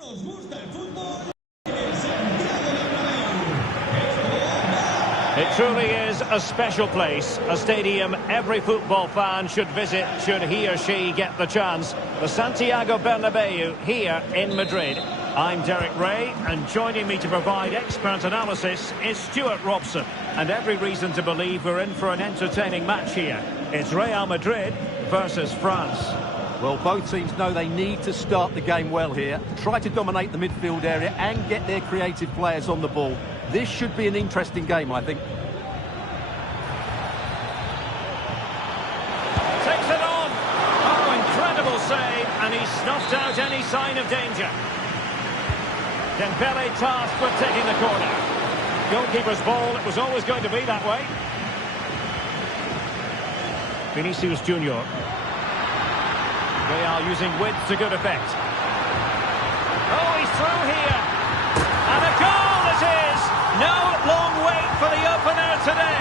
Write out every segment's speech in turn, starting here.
Nos gusta el fútbol. It truly is a special place, a stadium every football fan should visit should he or she get the chance. The Santiago Bernabeu here in Madrid. I'm Derek Ray, and joining me to provide expert analysis is Stuart Robson. And every reason to believe we're in for an entertaining match here. It's Real Madrid versus France. Well, both teams know they need to start the game well here. Try to dominate the midfield area and get their creative players on the ball. This should be an interesting game, I think. Takes it on. Oh, incredible save. And he snuffed out any sign of danger. Dembele tasked with taking the corner. Goalkeeper's ball. It was always going to be that way. Vinicius Junior. They are using width to good effect. Oh, he's through here. And a goal it is. No long wait for the opener today.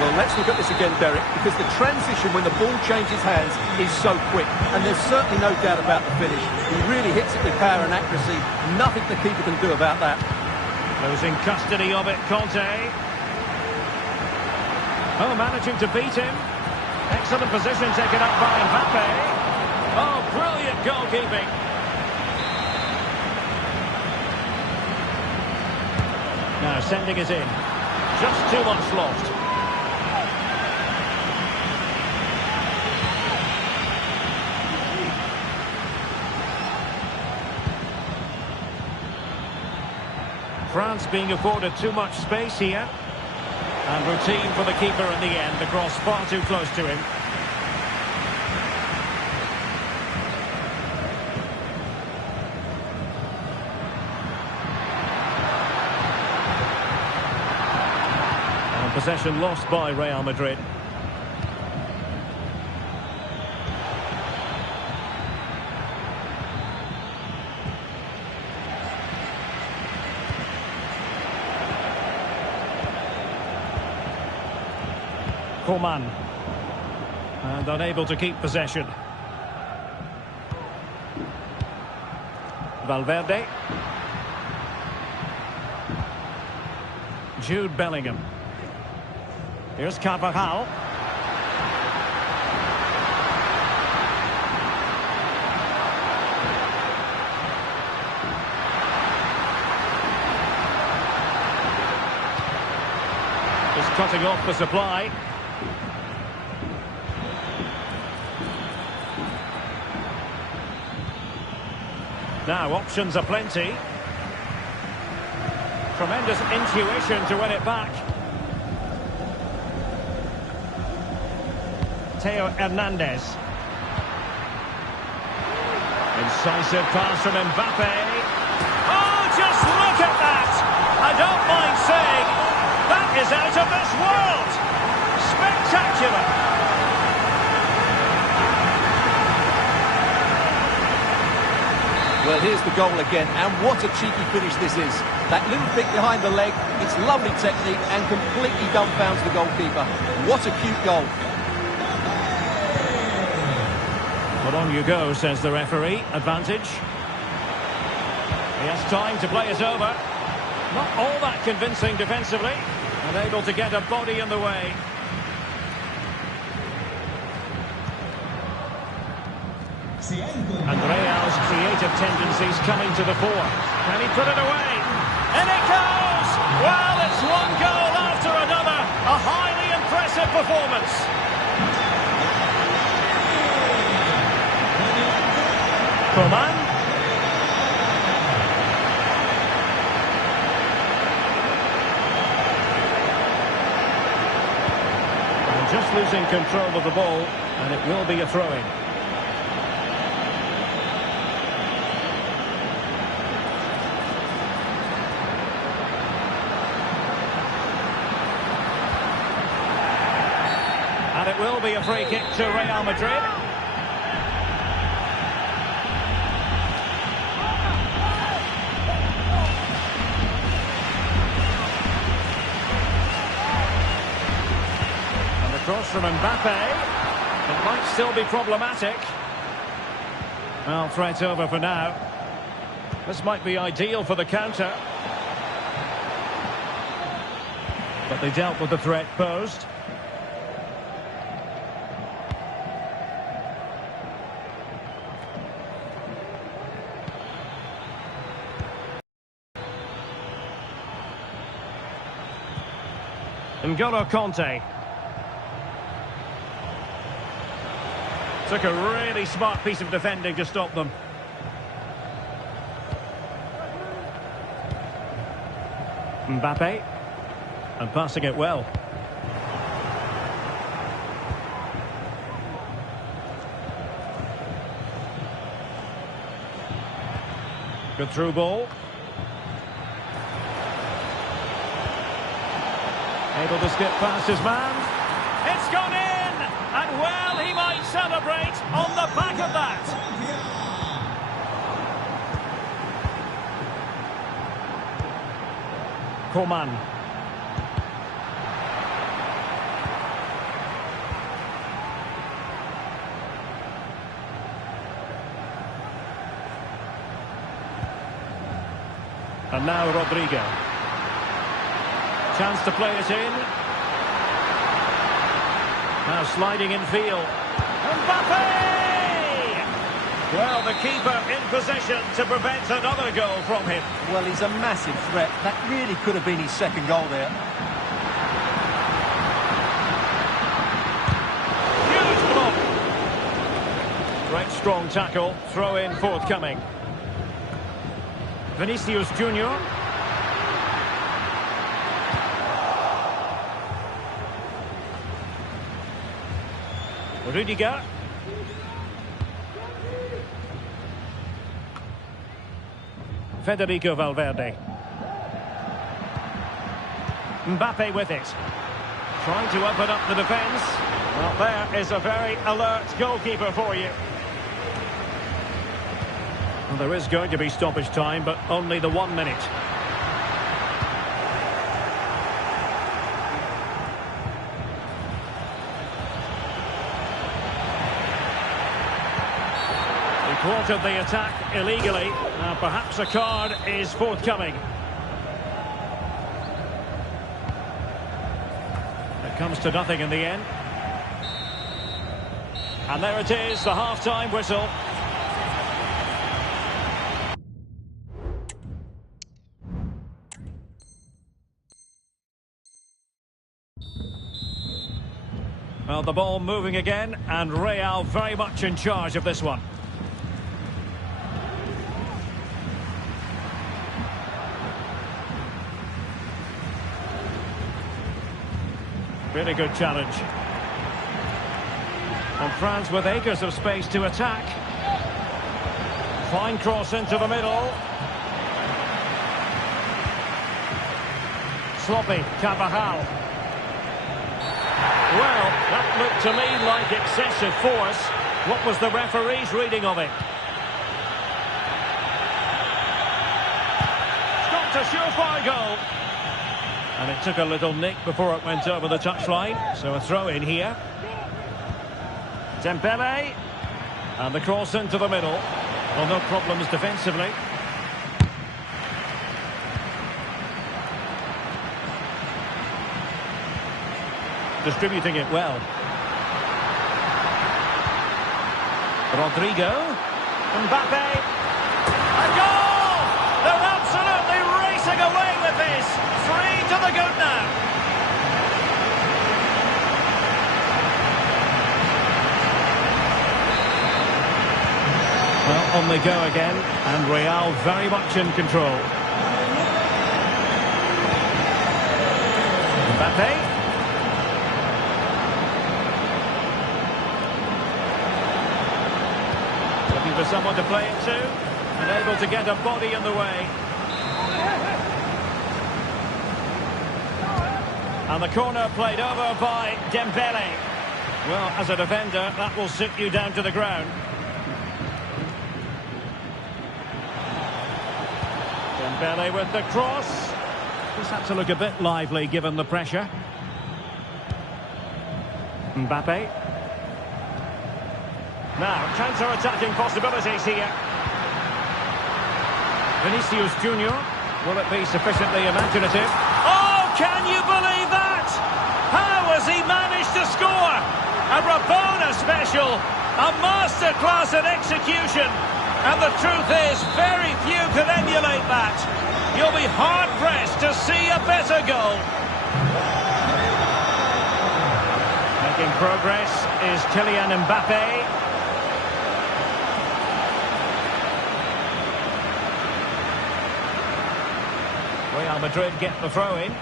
Well, let's look at this again, Derek, because the transition when the ball changes hands is so quick. And there's certainly no doubt about the finish. He really hits it with power and accuracy. Nothing the keeper can do about that. Losing custody of it, Conte. Oh, managing to beat him. Excellent position taken up by Mbappe. Oh, brilliant goalkeeping. Now sending it in. Just too much lost. France being afforded too much space here. And routine for the keeper in the end. The cross far too close to him. And possession lost by Real Madrid. Coman, and unable to keep possession. Valverde. Jude Bellingham. Here's Carvajal. Just cutting off the supply. Now, options are plenty. Tremendous intuition to win it back. Theo Hernandez. Incisive pass from Mbappe. Oh, just look at that! I don't mind saying, that is out of this world! Spectacular! Well, here's the goal again, and what a cheeky finish this is. That little pick behind the leg, it's lovely technique and completely dumbfounds the goalkeeper. What a cute goal. Well, on you go, says the referee. Advantage. He has time to play it over. Not all that convincing defensively, and able to get a body in the way. And Real's creative creative tendencies coming to the fore. Can he put it away? And it goes! Well, it's one goal after another. A highly impressive performance. Coman. And just losing control of the ball, and it will be a throw-in. And it will be a free kick to Real Madrid. And the cross from Mbappe. It might still be problematic. Well, threat over for now. This might be ideal for the counter. But they dealt with the threat posed. N'Golo Kanté. Took a really smart piece of defending to stop them. Mbappe. And passing it well. Good through ball. Able to skip past his man. It's gone in! And well, he might celebrate on the back of that. Coman. And now Rodrigo. Chance to play it in. Now sliding in field. Mbappe! Well, the keeper in possession to prevent another goal from him. Well, he's a massive threat. That really could have been his second goal there. Huge block. Great strong tackle. Throw in forthcoming. Vinicius Junior. Rudiger. Federico Valverde. Mbappe with it. Trying to open up the defence. Well, there is a very alert goalkeeper for you. Well, there is going to be stoppage time, but only the 1 minute. Thwarted the attack illegally. Now perhaps a card is forthcoming. It comes to nothing in the end. And there it is, the half-time whistle. Well, the ball moving again, and Real very much in charge of this one. Really good challenge. And France with acres of space to attack. Fine cross into the middle. Sloppy, Carvajal. Well, that looked to me like excessive force. What was the referee's reading of it? Stopped a surefire goal. And it took a little nick before it went over the touchline. So a throw in here. Dembele. And the cross into the middle. Well, no problems defensively. Distributing it well. Rodrigo. Mbappe. On they go again, and Real very much in control. Mbappe. Looking for someone to play it to, and able to get a body in the way. And the corner played over by Dembele. Well, as a defender, that will sit you down to the ground. Dembele with the cross. Just had to look a bit lively given the pressure. Mbappe. Now, counter-attacking possibilities here. Vinicius Junior. Will it be sufficiently imaginative? Oh, can you believe that? How has he managed to score? A Rabona special. A masterclass in execution. And the truth is, very few can emulate that. You'll be hard-pressed to see a better goal. Making progress is Kylian Mbappe. Real Madrid get the throw-in.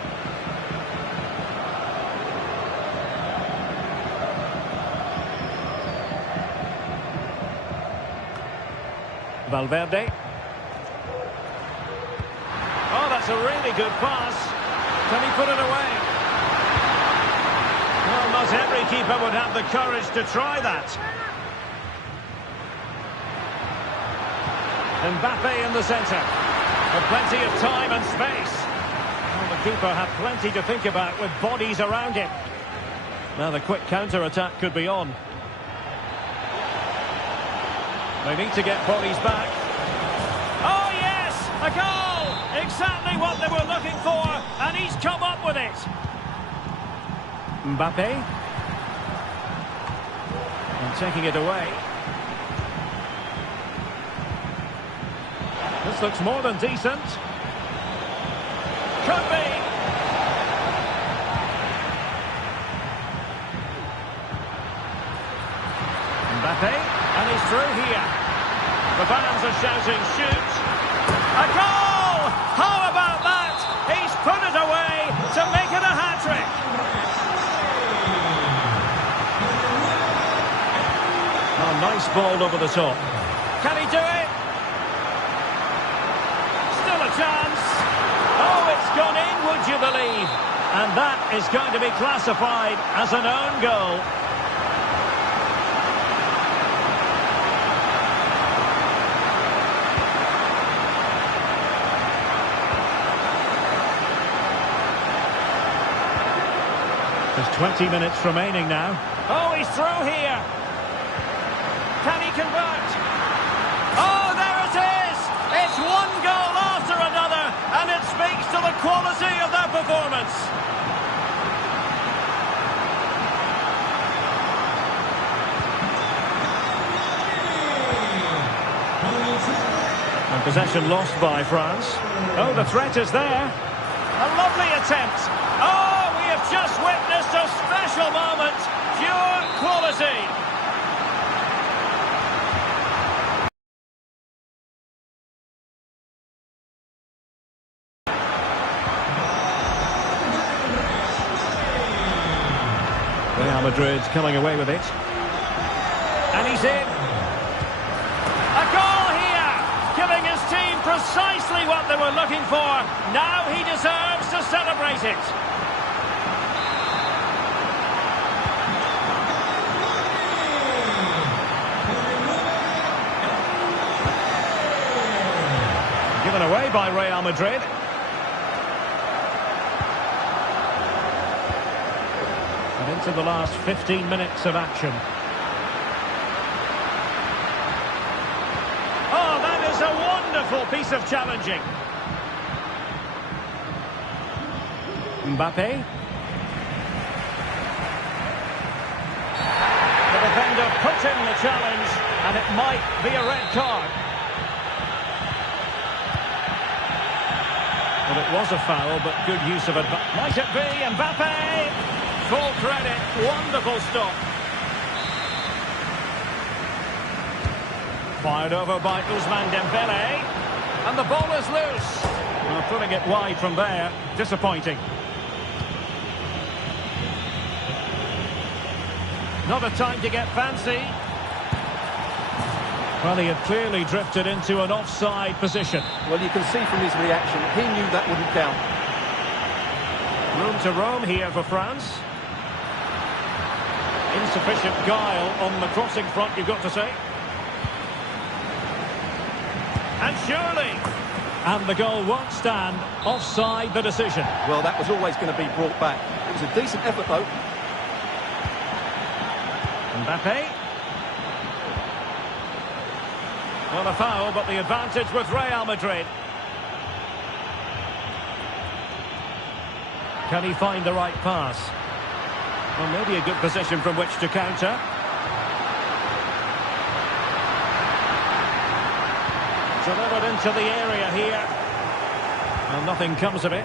Valverde. Oh, that's a really good pass. Can he put it away? Well, not every keeper would have the courage to try that. Mbappe in the centre. With plenty of time and space. Well, the keeper had plenty to think about with bodies around him. Now the quick counter-attack could be on. They need to get bodies back. Oh, yes! A goal! Exactly what they were looking for, and he's come up with it. Mbappe. And taking it away. This looks more than decent. Could be. Mbappe, and he's through here. The fans are shouting, shoot. A goal! How about that? He's put it away to make it a hat-trick. Oh, nice ball over the top. Can he do it? Still a chance. Oh, it's gone in, would you believe? And that is going to be classified as an own goal. There's 20 minutes remaining now. Oh, he's through here. Can he convert? Oh, there it is! It's one goal after another, and it speaks to the quality of their performance. And possession lost by France. Oh, the threat is there. A lovely attempt. Oh! Just witnessed a special moment, pure quality. Real Madrid coming away with it. And he's in. A goal here, giving his team precisely what they were looking for. Now he deserves to celebrate it. Given away by Real Madrid. And into the last 15 minutes of action. Oh, that is a wonderful piece of challenging. Mbappe. The defender puts in the challenge, and it might be a red card. Well, it was a foul, but good use of it. Might it be? Mbappe! Full credit. Wonderful stop. Fired over by Ousmane Dembele. And the ball is loose. Well, putting it wide from there. Disappointing. Not a time to get fancy. Well, he had clearly drifted into an offside position. Well, you can see from his reaction, he knew that wouldn't count. Room to roam here for France. Insufficient guile on the crossing front, you've got to say. And surely. And the goal won't stand. Offside the decision. Well, that was always going to be brought back. It was a decent effort, though. Mbappe. Well, a foul, but the advantage with Real Madrid. Can he find the right pass? Well, maybe a good position from which to counter. Delivered into the area here. Well, nothing comes of it.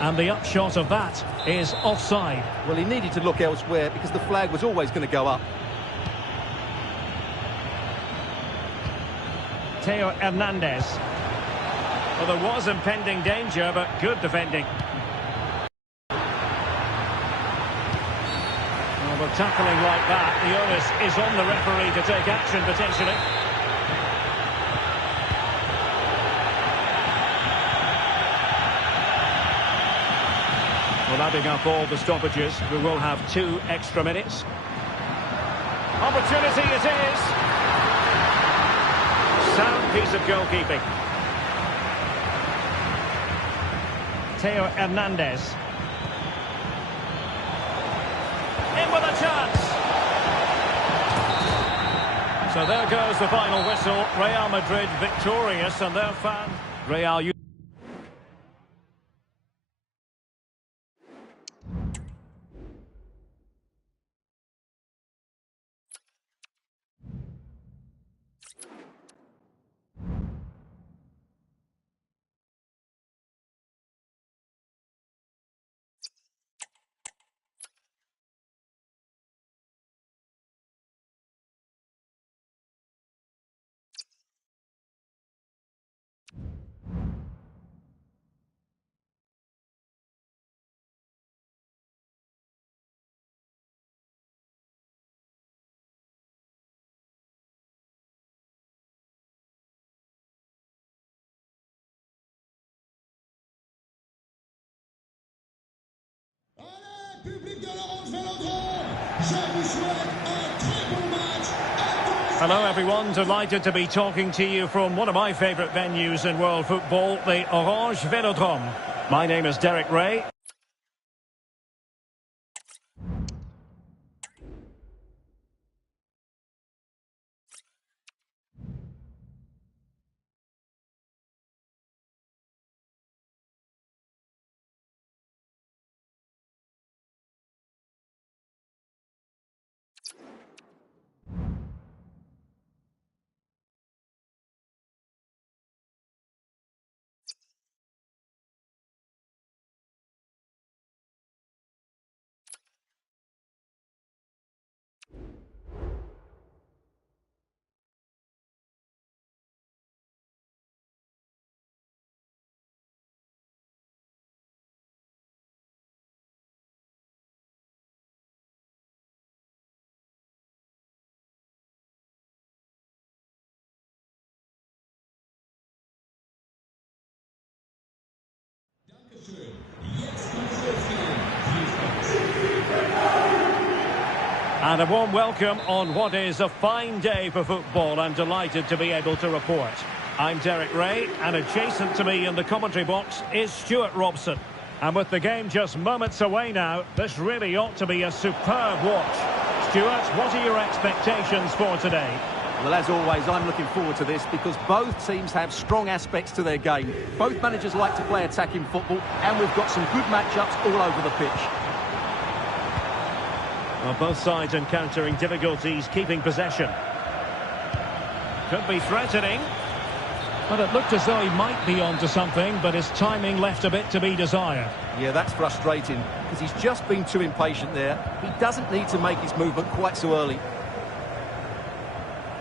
And the upshot of that is offside. Well, he needed to look elsewhere because the flag was always going to go up. Theo Hernandez. Well, there was impending danger, but good defending. Well, with tackling like that, the onus is on the referee to take action, potentially. Well, adding up all the stoppages, we will have 2 extra minutes. Opportunity it is. Sound piece of goalkeeping. Theo Hernandez. In with a chance. So there goes the final whistle. Real Madrid victorious, and their fan, Real. Public de l'Orange Vélodrome, je vous souhaite un très bon match. Hello everyone, delighted to be talking to you from one of my favourite venues in world football, the Orange Vélodrome. My name is Derek Ray. And a warm welcome on what is a fine day for football. I'm delighted to be able to report. I'm Derek Ray, and adjacent to me in the commentary box is Stuart Robson. And with the game just moments away now, this really ought to be a superb watch. Stuart, what are your expectations for today? Well, as always, I'm looking forward to this because both teams have strong aspects to their game. Both managers like to play attacking football, and we've got some good matchups all over the pitch. Well, both sides encountering difficulties keeping possession. Could be threatening. Well, it looked as though he might be onto something, but his timing left a bit to be desired. Yeah, that's frustrating, because he's just been too impatient there. He doesn't need to make his movement quite so early.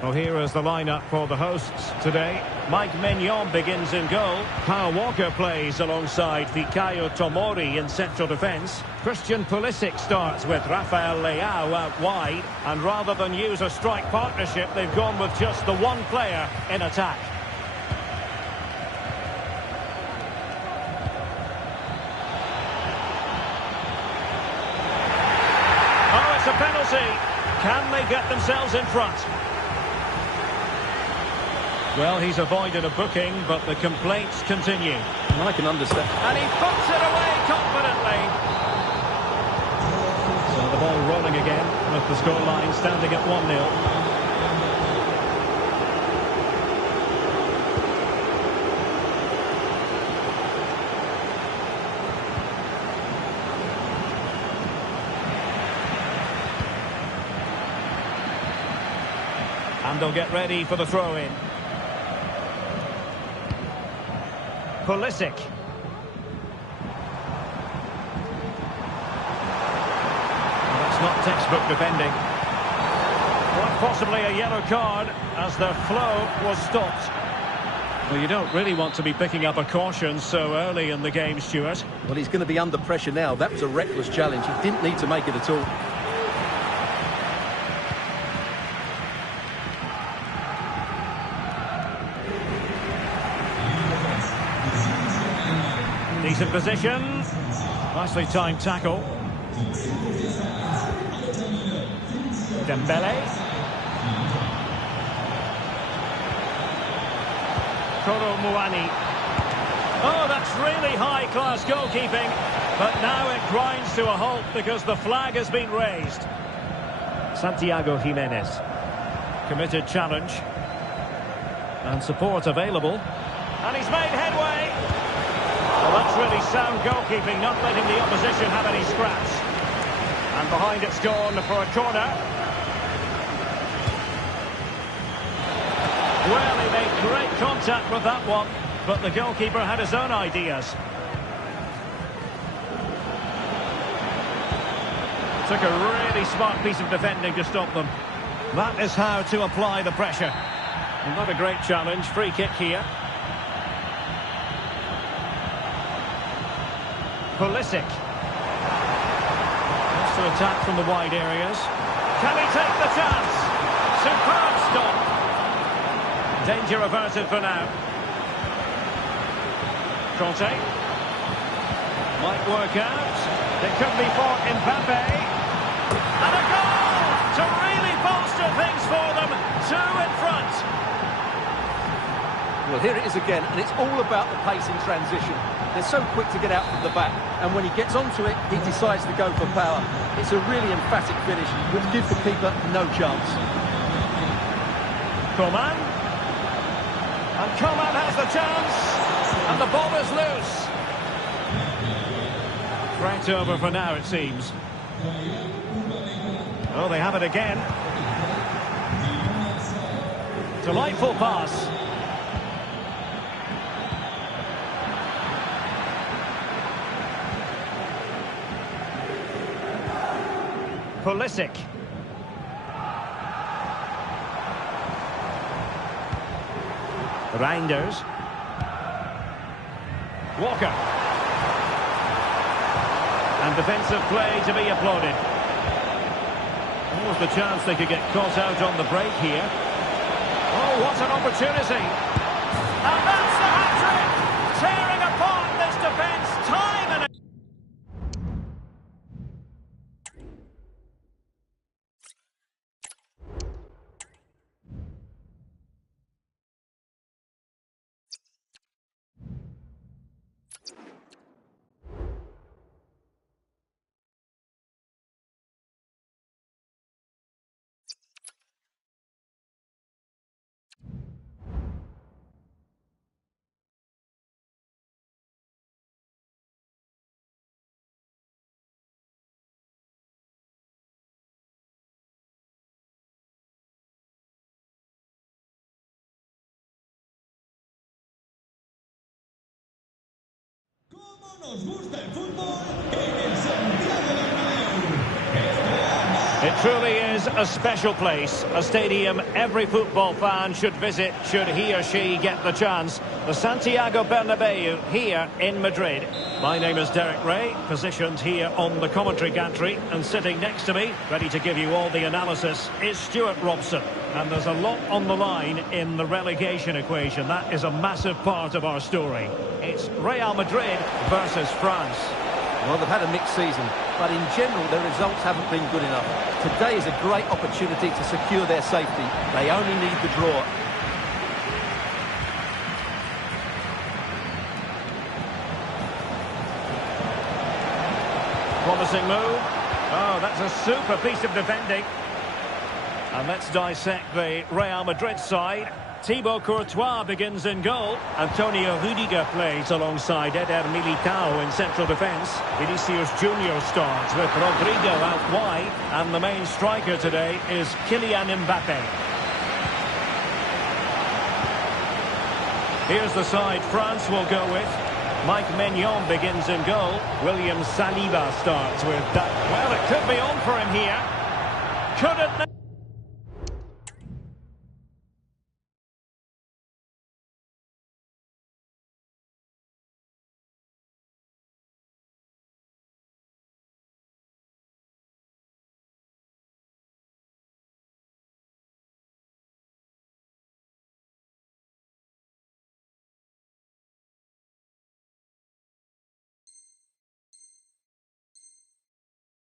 Well, here is the lineup for the hosts today. Mike Mignon begins in goal. Kyle Walker plays alongside Fikayo Tomori in central defence. Christian Pulisic starts with Rafael Leao out wide. And rather than use a strike partnership, they've gone with just the one player in attack. Oh, it's a penalty. Can they get themselves in front? Well, he's avoided a booking, but the complaints continue. And I can understand. And he puts it away confidently. So the ball rolling again, with the scoreline standing at 1-0. And they'll get ready for the throw-in. Pulisic. Well, that's not textbook defending. Quite possibly a yellow card as their flow was stopped. Well, you don't really want to be picking up a caution so early in the game, Stuart. Well, he's going to be under pressure now. That was a reckless challenge. He didn't need to make it at all. Decent position. Nicely timed tackle. Dembele. Koro Muani. Oh, that's really high-class goalkeeping. But now it grinds to a halt because the flag has been raised. Santiago Jimenez. Committed challenge. And support available. And he's made headway. Well, that's really sound goalkeeping, not letting the opposition have any scraps. And behind it's gone for a corner. Well, he made great contact with that one, but the goalkeeper had his own ideas. Took a really smart piece of defending to stop them. That is how to apply the pressure. And not a great challenge, free kick here. Pulisic. Wants to attack from the wide areas. Can he take the chance? Superb stop. Danger averted for now. Conte. Might work out. It could be for Mbappe. And a goal to really bolster things for them. 2 in front. Well, here it is again, and it's all about the pace in transition. They're so quick to get out from the back, and when he gets onto it, he decides to go for power. It's a really emphatic finish, which gives the keeper no chance. Coman. And Coman has the chance. And the ball is loose. Threat over for now, it seems. Oh, they have it again. Delightful pass. Pulisic. Reinders. Walker. And defensive play to be applauded. What was the chance they could get caught out on the break here? Oh, what an opportunity. And that's the hat-trick! Tearing apart this defence time and again. Nos gusta el fútbol en el Santiago Bernabéu. It truly is a special place, a stadium every football fan should visit should he or she get the chance. The Santiago Bernabéu here in Madrid. My name is Derek Ray, positioned here on the commentary gantry, and sitting next to me, ready to give you all the analysis, is Stuart Robson. And there's a lot on the line in the relegation equation. That is a massive part of our story. It's Real Madrid versus France. Well, they've had a mixed season, but in general, their results haven't been good enough. Today is a great opportunity to secure their safety. They only need the draw. Promising move. Oh, that's a super piece of defending. And let's dissect the Real Madrid side. Thibaut Courtois begins in goal. Antonio Rudiger plays alongside Eder Militao in central defence. Vinicius Junior starts with Rodrigo out wide. And the main striker today is Kylian Mbappe. Here's the side France will go with. Mike Maignan begins in goal. William Saliba starts with that. Well, it could be on for him here. Could it?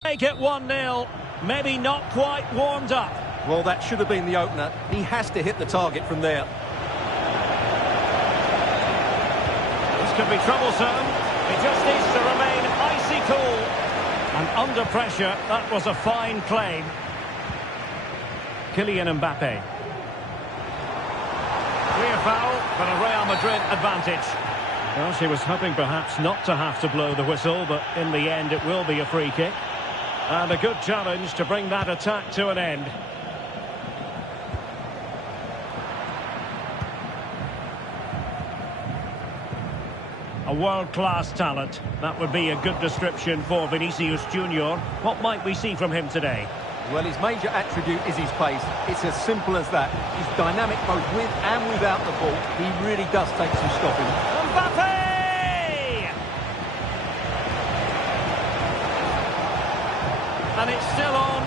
Make it 1-0. Maybe not quite warmed up. Well, that should have been the opener. He has to hit the target from there. This could be troublesome. He just needs to remain icy cool. And under pressure, that was a fine claim. Kylian Mbappe. Clear foul, but a Real Madrid advantage. Well, she was hoping perhaps not to have to blow the whistle, but in the end it will be a free kick. And a good challenge to bring that attack to an end. A world-class talent. That would be a good description for Vinicius Junior. What might we see from him today? Well, his major attribute is his pace. It's as simple as that. He's dynamic both with and without the ball. He really does take some stopping. Mbappe! And it's still on.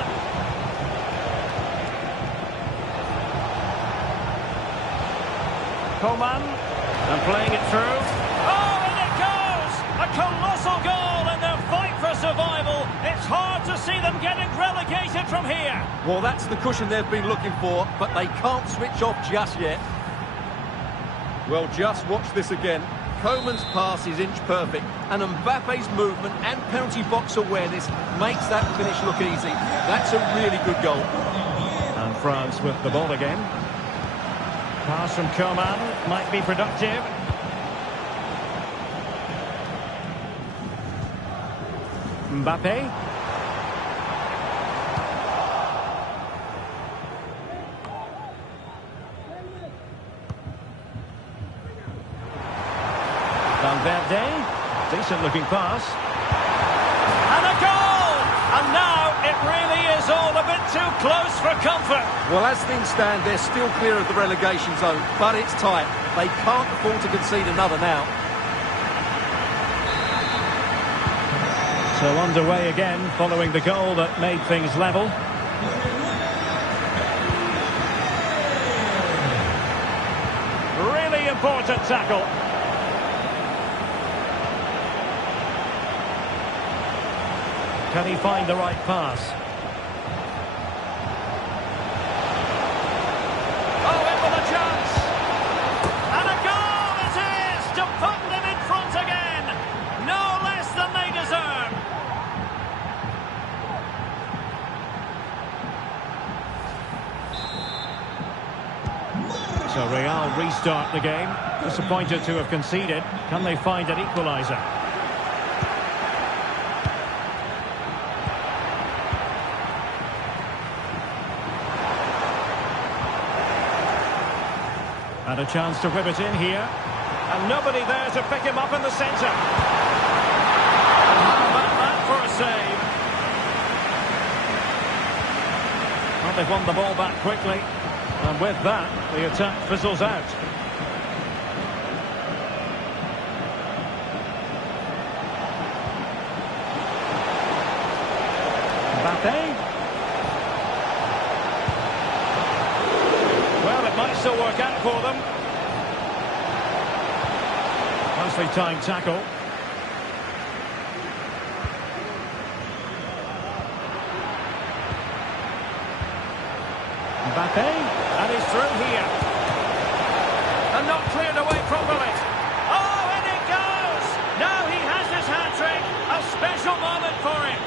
Coman. And playing it through. Oh, and it goes! A colossal goal in their fight for survival. It's hard to see them getting relegated from here. Well, that's the cushion they've been looking for, but they can't switch off just yet. Well, just watch this again. Coman's pass is inch perfect, and Mbappe's movement and penalty box awareness makes that finish look easy. That's a really good goal. And France with the ball again. Pass from Coman might be productive. Mbappe. Valverde, decent looking pass. And a goal! And now it really is all a bit too close for comfort. Well, as things stand, they're still clear of the relegation zone, but it's tight. They can't afford to concede another now. So underway again, following the goal that made things level. Really important tackle. Can he find the right pass? Oh, in with a chance! And a goal it is to put them in front again! No less than they deserve! So Real restart the game. Disappointed to have conceded. Can they find an equaliser? And a chance to whip it in here. And nobody there to pick him up in the centre. But they've won the ball back quickly. And with that, the attack fizzles out. Mbappe. Well, it might still work out for them. Nicely timed tackle. Mbappe, and he's through here. And not cleared away properly. Oh, and it goes! Now he has his hat-trick. A special moment for him.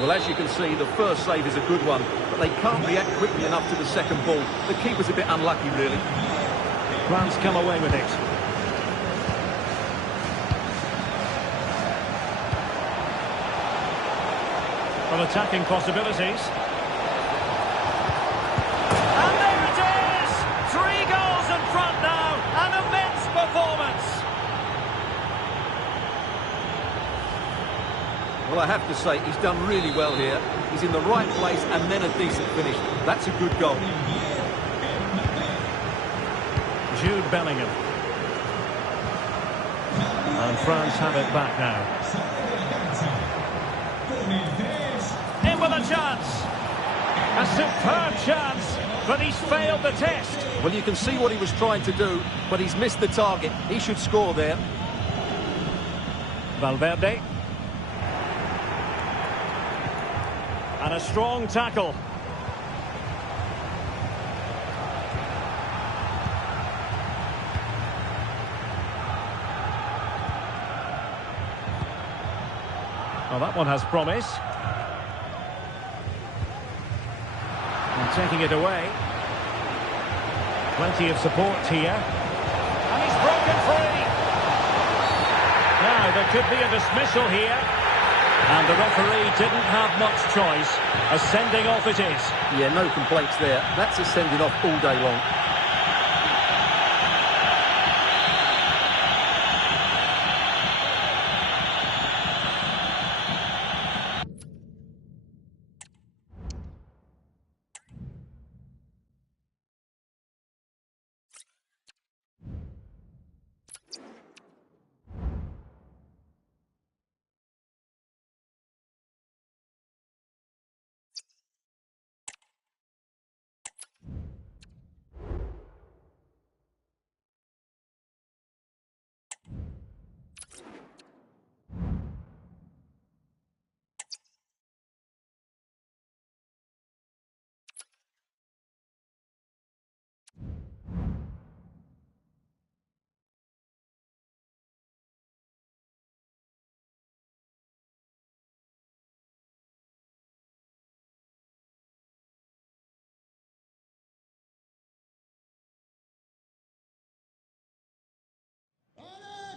Well, as you can see, the first save is a good one, but they can't react quickly enough to the second ball. The keeper's a bit unlucky, really. France come away with it. Well, attacking possibilities. And there it is! 3 goals in front now. An immense performance. Well, I have to say, he's done really well here. He's in the right place and then a decent finish. That's a good goal. Jude Bellingham. And France have it back now. In with a chance. A superb chance, but he's failed the test. Well, you can see what he was trying to do, but he's missed the target. He should score there. Valverde. And a strong tackle. Well, that one has promise. And taking it away. Plenty of support here. And he's broken free. Now, there could be a dismissal here. And the referee didn't have much choice. A sending off it is. Yeah, no complaints there. That's a sending off all day long.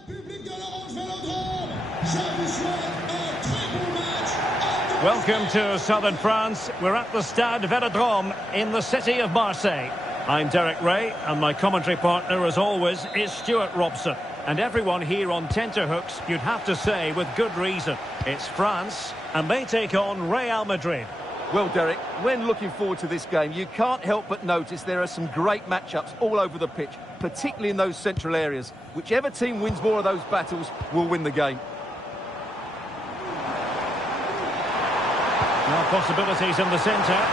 Public de l'Orange Vélodrome, je vous souhaite un très bon match. Welcome to southern France. We're at the Stade Vélodrome in the city of Marseille. I'm Derek Ray, and my commentary partner, as always, is Stuart Robson. And everyone here on tenterhooks, you'd have to say, with good reason. It's France, and they take on Real Madrid. Well, Derek, when looking forward to this game, you can't help but notice there are some great matchups all over the pitch, particularly in those central areas. Whichever team wins more of those battles will win the game. Now possibilities in the centre.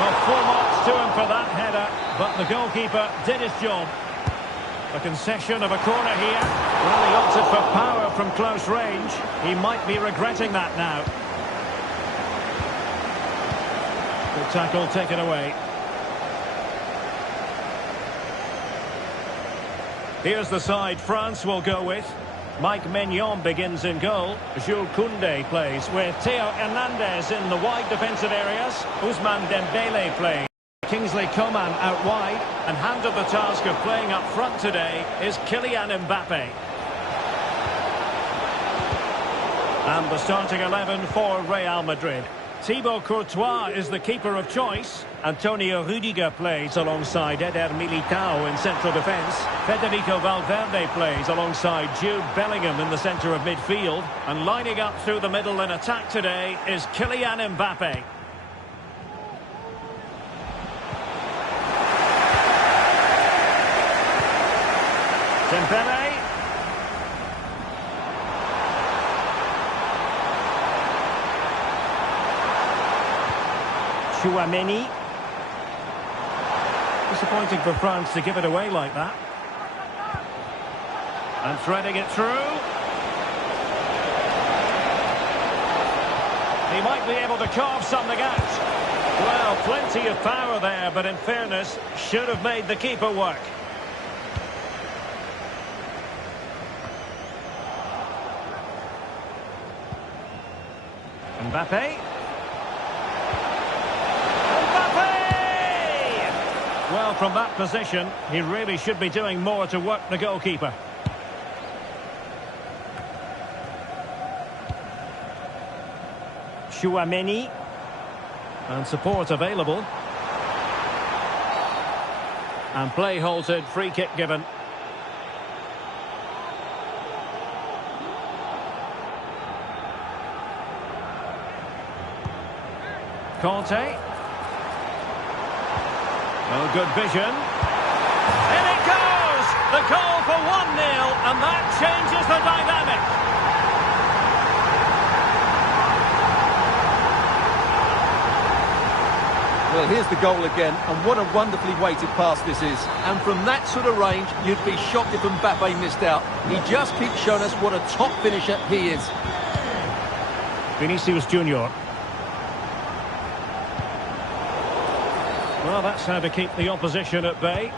Well, 4 marks to him for that header, but the goalkeeper did his job. A concession of a corner here. Well, he opted for power from close range. He might be regretting that now. Good tackle taken away. Here's the side France will go with. Mike Maignan begins in goal. Jules Koundé plays with Theo Hernandez in the wide defensive areas. Ousmane Dembele plays. Kingsley Coman out wide, and handed the task of playing up front today is Kylian Mbappe. And the starting 11 for Real Madrid. Thibaut Courtois is the keeper of choice. Antonio Rudiger plays alongside Eder Militao in central defence. Federico Valverde plays alongside Jude Bellingham in the centre of midfield. And lining up through the middle in attack today is Kylian Mbappe. Dembele. Chouameni. Disappointing for France to give it away like that. And threading it through. He might be able to carve something out. Well, plenty of power there, but in fairness, should have made the keeper work. Mbappe. Well, from that position, he really should be doing more to work the goalkeeper. Chouameni. And support available. And play halted, free kick given. Conte. Oh, good vision. In it goes! The goal for 1-0, and that changes the dynamic. Well, here's the goal again, and what a wonderfully weighted pass this is. And from that sort of range, you'd be shocked if Mbappe missed out. He just keeps showing us what a top finisher he is. Vinicius Junior. Well, that's how to keep the opposition at bay.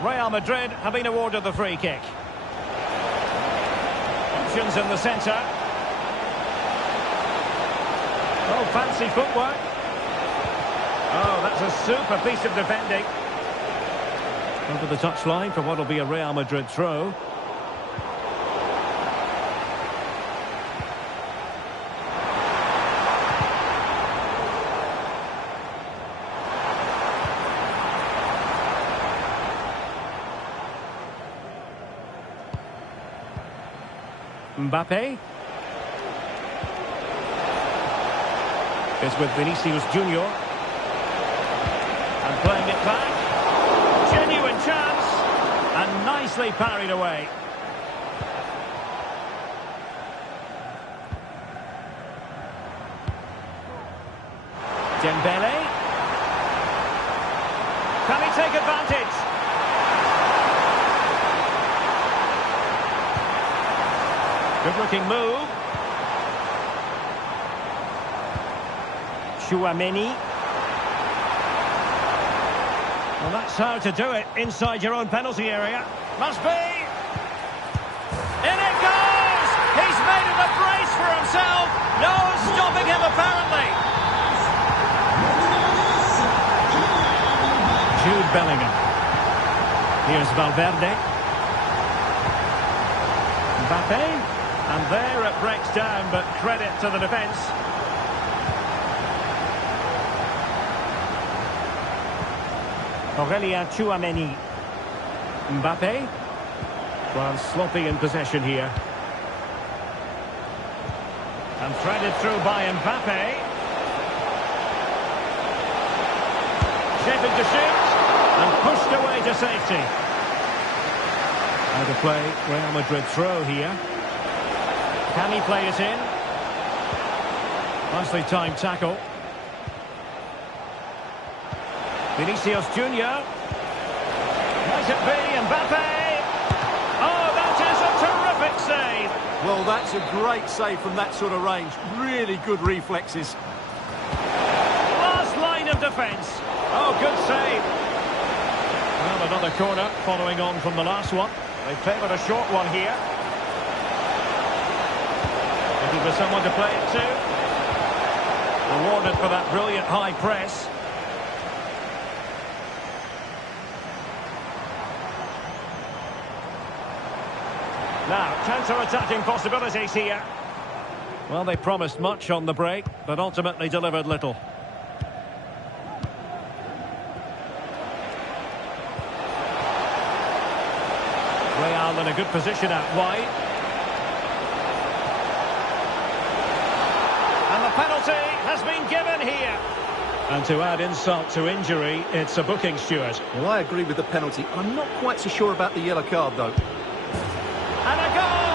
Real Madrid have been awarded the free kick. Options in the centre. Oh, fancy footwork. Oh, that's a super piece of defending. Over the touchline for what will be a Real Madrid throw. Mbappe is with Vinicius Junior and playing it back. Genuine chance and nicely parried away. Dembele. Can he take advantage? Good-looking move. Chouameni. Well, that's how to do it inside your own penalty area. Must be. In it goes! He's made it a brace for himself. No stopping him, apparently. Jude Bellingham. Here's Valverde. Mbappe. And there it breaks down, but credit to the defence. Aurélien Chouameni. Mbappe. Well, sloppy in possession here. And threaded through by Mbappe. Shaping to shoot. And pushed away to safety. Out of play, Real Madrid throw here. Can he play it in? Nicely timed tackle. Vinicius Junior. Might it be Mbappe? Oh, that is a terrific save. Well, that's a great save from that sort of range. Really good reflexes. Last line of defence. Oh, good save. Well, another corner following on from the last one. They favoured a short one here. Looking for someone to play it to. Rewarded for that brilliant high press. Now, counter-attacking possibilities here. Well, they promised much on the break, but ultimately delivered little. Real in a good position out wide. And the penalty has been given here. And to add insult to injury, it's a booking, Stuart. Well, I agree with the penalty. I'm not quite so sure about the yellow card, though. And a goal!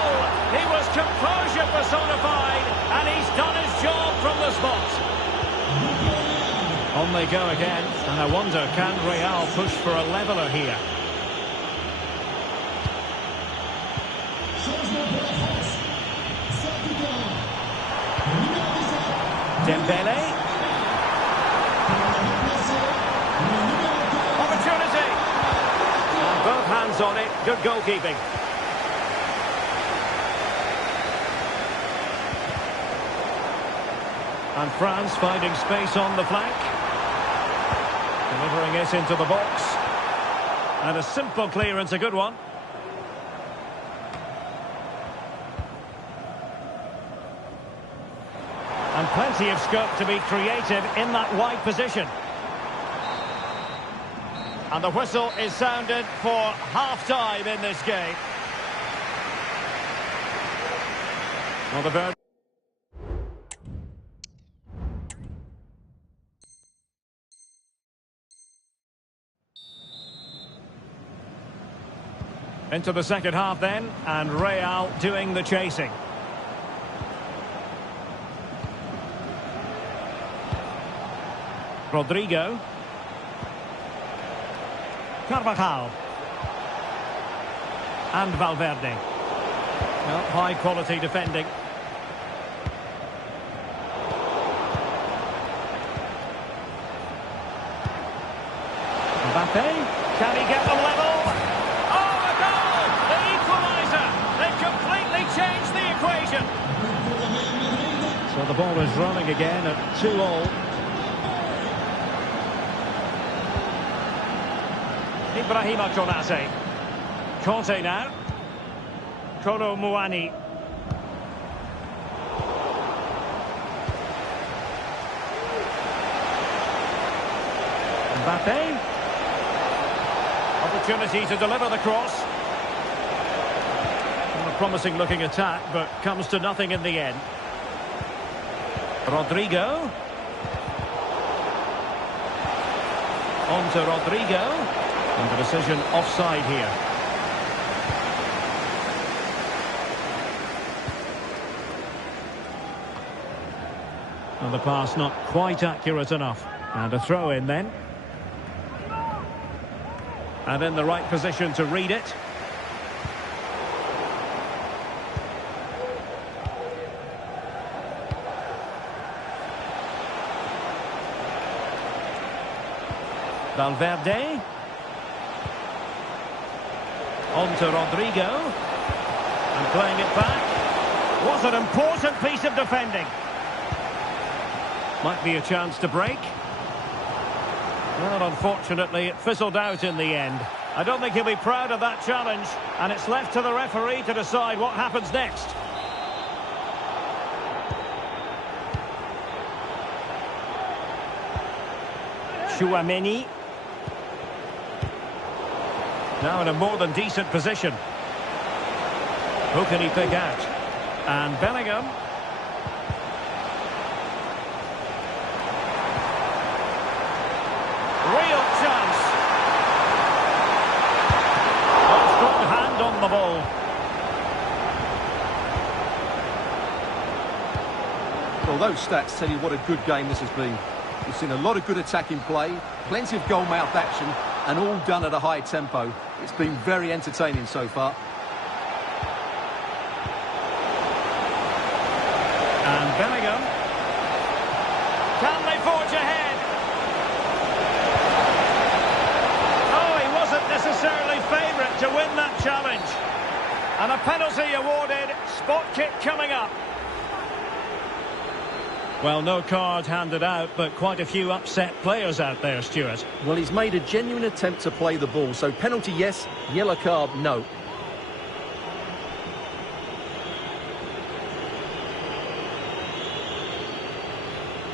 He was composure personified, and he's done his job from the spot. On they go again, and I wonder, can Real push for a leveller here? Dembele. Opportunity. And both hands on it. Good goalkeeping. And France finding space on the flank. Delivering it into the box. And a simple clearance, a good one. And plenty of scope to be creative in that wide position. And the whistle is sounded for half-time in this game. Well, the verdict. Into the second half then, and Real doing the chasing. Rodrigo. Carvajal. And Valverde. Well, high quality defending. Mbappe. Can he get them level? Oh, a goal! The equaliser! They've completely changed the equation. So the ball is running again at 2-2. Ibrahima Konate. Conte now. Kolo Muani. Mbappe. Opportunity to deliver the cross. Well, a promising looking attack, but comes to nothing in the end. Rodrigo. On to Rodrigo. And the decision offside here. And the pass not quite accurate enough. And a throw in then. And in the right position to read it. Valverde. On to Rodrigo. And playing it back. Was an important piece of defending. Might be a chance to break. Well, unfortunately, it fizzled out in the end. I don't think he'll be proud of that challenge. And it's left to the referee to decide what happens next. Tchouaméni. Now in a more than decent position. Who can he pick out? And Bellingham. Real chance. A strong hand on the ball. Well, those stats tell you what a good game this has been. We've seen a lot of good attacking play, plenty of goal-mouth action, and all done at a high tempo. It's been very entertaining so far. And Bellingham. Can they forge ahead? Oh, he wasn't necessarily favourite to win that challenge. And a penalty awarded, spot kick coming up. Well, no card handed out, but quite a few upset players out there, Stuart. Well, he's made a genuine attempt to play the ball, so penalty yes, yellow card no.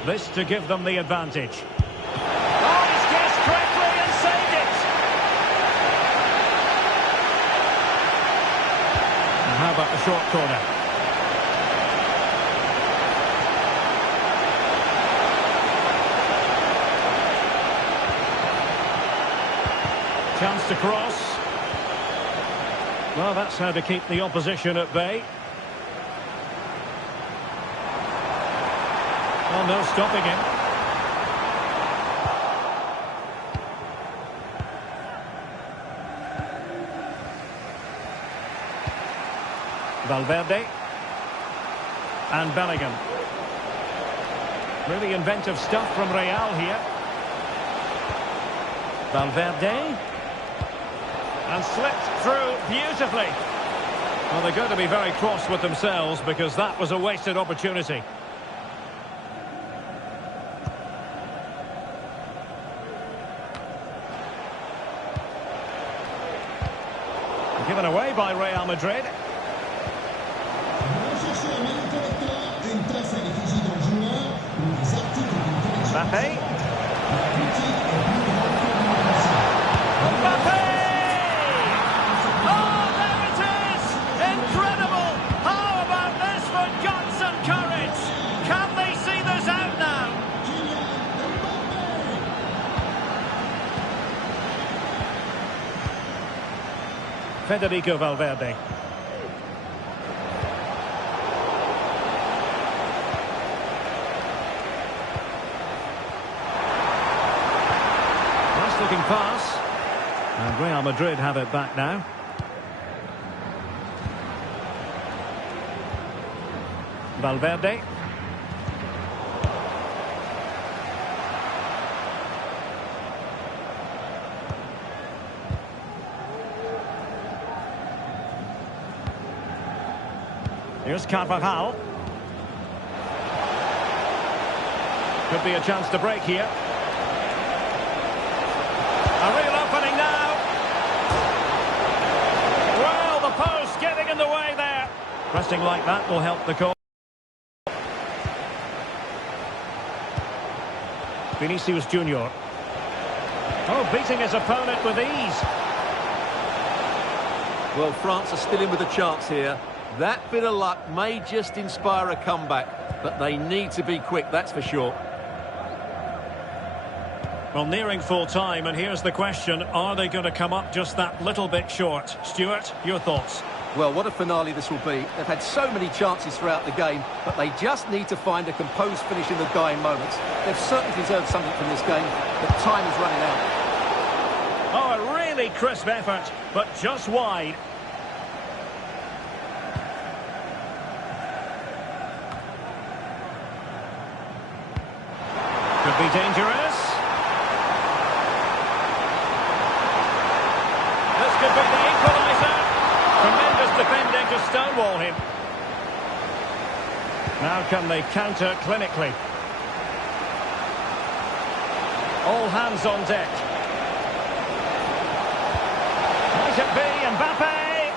This to give them the advantage. Oh, he's guessed correctly and saved it! And how about the short corner? Chance to cross. Well, that's how to keep the opposition at bay. Oh, no stopping him. Valverde. And Bellingham. Really inventive stuff from Real here. Valverde. And slipped through beautifully. Well, they're going to be very cross with themselves because that was a wasted opportunity. Given away by Real Madrid. Mbappe. Mbappe! Oh, there it is! Incredible! How about this for guts and courage? Can they see this out now? Federico Valverde. Nice looking pass. And Real Madrid have it back now. Valverde. Here's Carvajal. Could be a chance to break here. A real opening now. Well, the post getting in the way there. Pressing like that will help the cause. Vinicius Junior. Oh, beating his opponent with ease. Well, France are still in with a chance here. That bit of luck may just inspire a comeback, but they need to be quick, that's for sure. Well, nearing full time, and here's the question, are they going to come up just that little bit short? Stuart, your thoughts? Well, what a finale this will be. They've had so many chances throughout the game, but they just need to find a composed finish in the dying moments. They've certainly deserved something from this game, but time is running out. Oh, a really crisp effort, but just wide. Could be dangerous. This could be the equaliser. Tremendous defending to stonewall him. Now can they counter clinically? All hands on deck. Might it be Mbappe?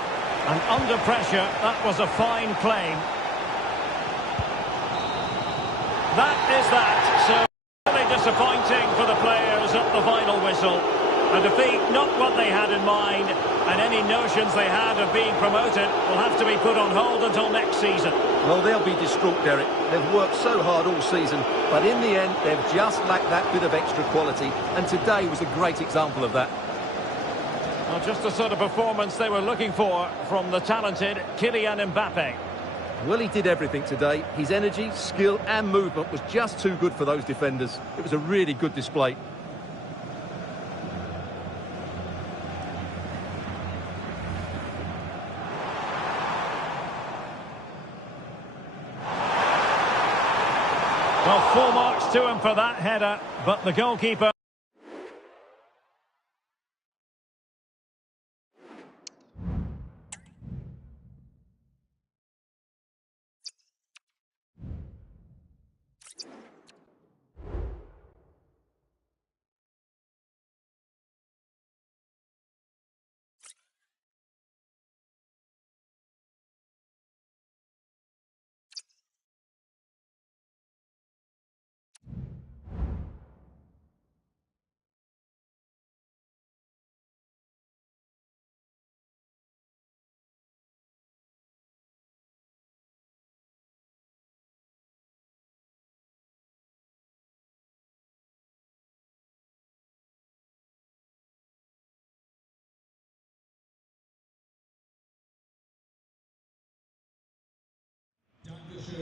And under pressure, that was a fine claim. That is that. So really disappointing for the players at the final whistle. A defeat, not what they had in mind, and any notions they had of being promoted will have to be put on hold until next season. Well, they'll be distraught, Derek. They've worked so hard all season, but in the end, they've just lacked that bit of extra quality, and today was a great example of that. Well, just the sort of performance they were looking for from the talented Kylian Mbappe. Well, he did everything today. His energy, skill and movement was just too good for those defenders. It was a really good display. Well, full marks to him for that header, but the goalkeeper... And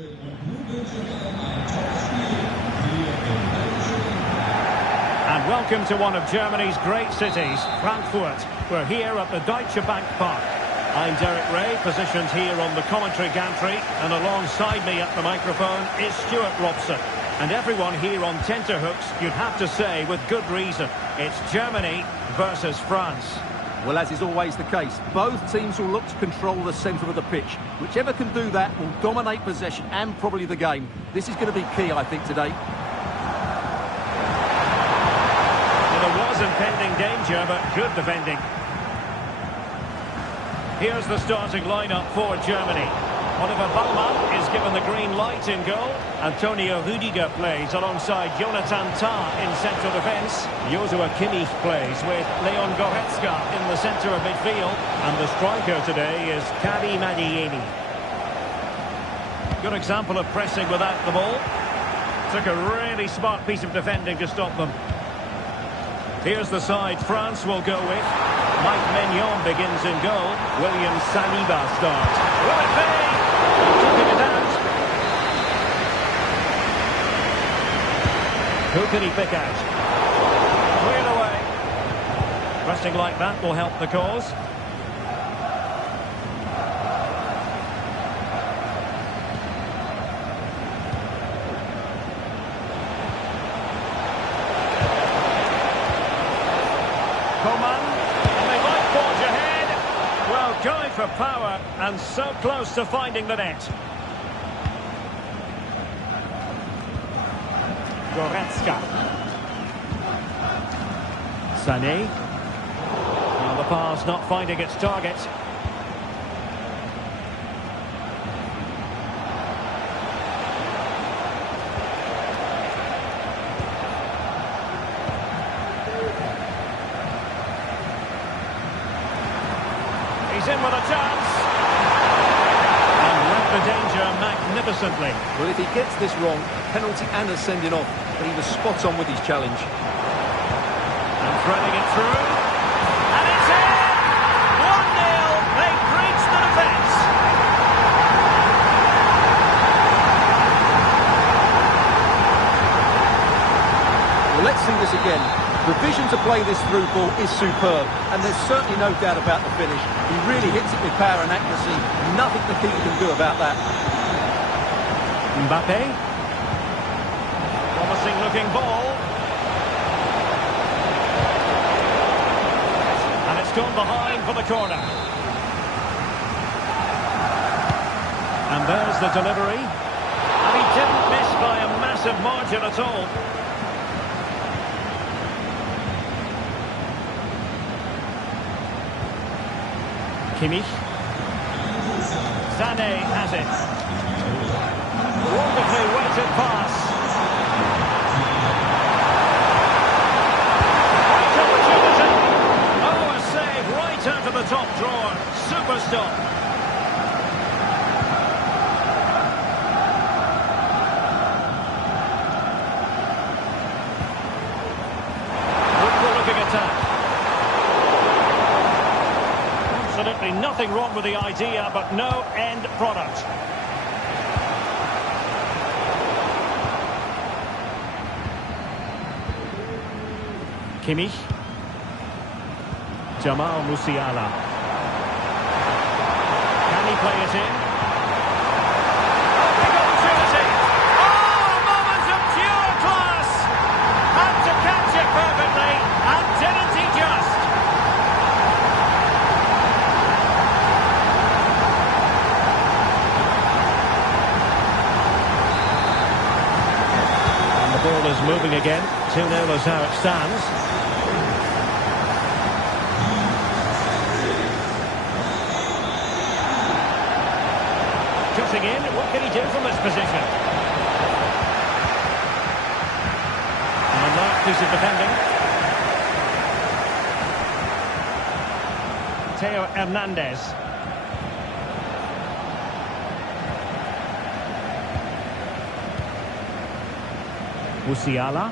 welcome to one of Germany's great cities, Frankfurt. We're here at the Deutsche Bank Park. I'm Derek Ray, positioned here on the commentary gantry, and alongside me at the microphone is Stuart Robson. And everyone here on tenterhooks, you'd have to say with good reason, it's Germany versus France. Well, as is always the case, both teams will look to control the centre of the pitch. Whichever can do that will dominate possession and probably the game. This is going to be key, I think, today. Well, there was impending danger, but good defending. Here's the starting lineup for Germany. Oliver Baumann is given the green light in goal. Antonio Rüdiger plays alongside Jonathan Tah in central defence. Joshua Kimmich plays with Leon Goretzka in the centre of midfield. And the striker today is Karim Adeyemi. Good example of pressing without the ball. Took a really smart piece of defending to stop them. Here's the side France will go with. Mike Maignan begins in goal. William Saliba starts. Will it be? Keeping it out. Who can he pick out? Cleared away. Pressing like that will help the cause. Going for power and so close to finding the net. Goretzka. Sané. Well, the pass not finding its target. He's in with a chance. And left the danger magnificently. Well, if he gets this wrong, penalty and a sending off. But he was spot on with his challenge. And threading it through. And it's in! 1-0. They breached the defence. Well, let's see this again. The vision to play this through ball is superb, and there's certainly no doubt about the finish. He really hits it with power and accuracy. Nothing the keeper can do about that. Mbappe. Promising looking ball. And it's gone behind for the corner. And there's the delivery. And he didn't miss by a massive margin at all. Kimmich. Sané has it. Wonderfully weighted pass. Great opportunity. Oh, a save right out of the top drawer. Super stop. Good looking attack. Absolutely nothing wrong with the idea, but no end product. Kimmich. Jamal Musiala. Can he play it in? Big opportunity. Oh, a moment of pure class. Had to catch it perfectly, and didn't he just? Ball is moving again. 2-0 is how it stands. Cutting in, what can he do from this position? And a nice piece of defending. Theo Hernandez. Musiala.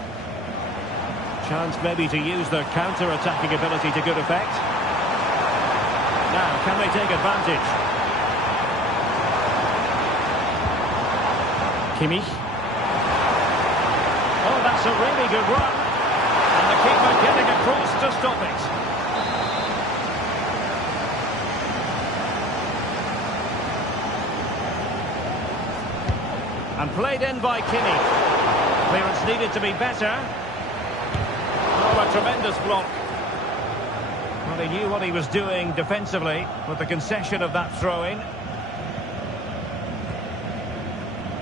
Chance maybe to use their counter-attacking ability to good effect. Now, can they take advantage? Kimmich. Oh, that's a really good run. And the keeper getting across to stop it. And played in by Kimmich. Clearance needed to be better. Oh, a tremendous block. Well, he knew what he was doing defensively with the concession of that throw-in.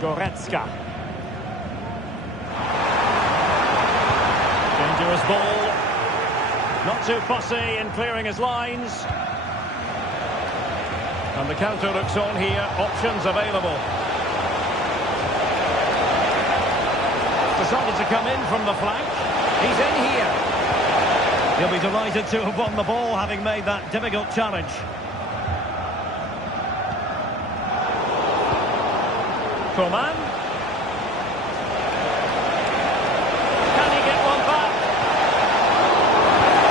Goretzka. Dangerous ball. Not too fussy in clearing his lines. And the counter looks on here. Options available. Decided to come in from the flank. He's in here. He'll be delighted to have won the ball, having made that difficult challenge. Coman. Can he get one back?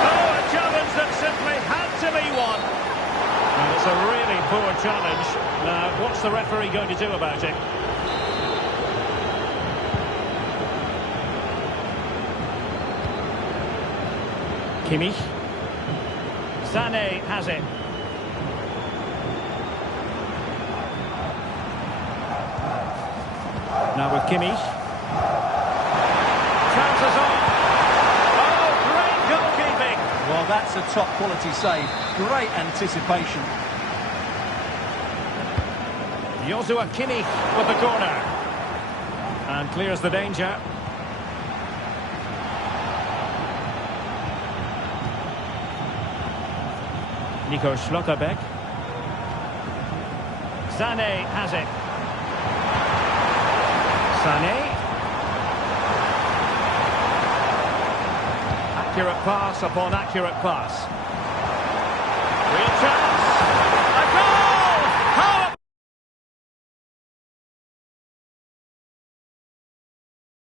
Oh, a challenge that simply had to be won. And it's a really poor challenge. Now, what's the referee going to do about it? Kimmich. Sané has it. Now with Kimmich. Chances on. Oh, great goalkeeping. Well, that's a top quality save. Great anticipation. Joshua Kimmich with the corner. And clears the danger. Nico Schlotterbeck. Sané has it. Sané. Accurate pass upon accurate pass. Real chance.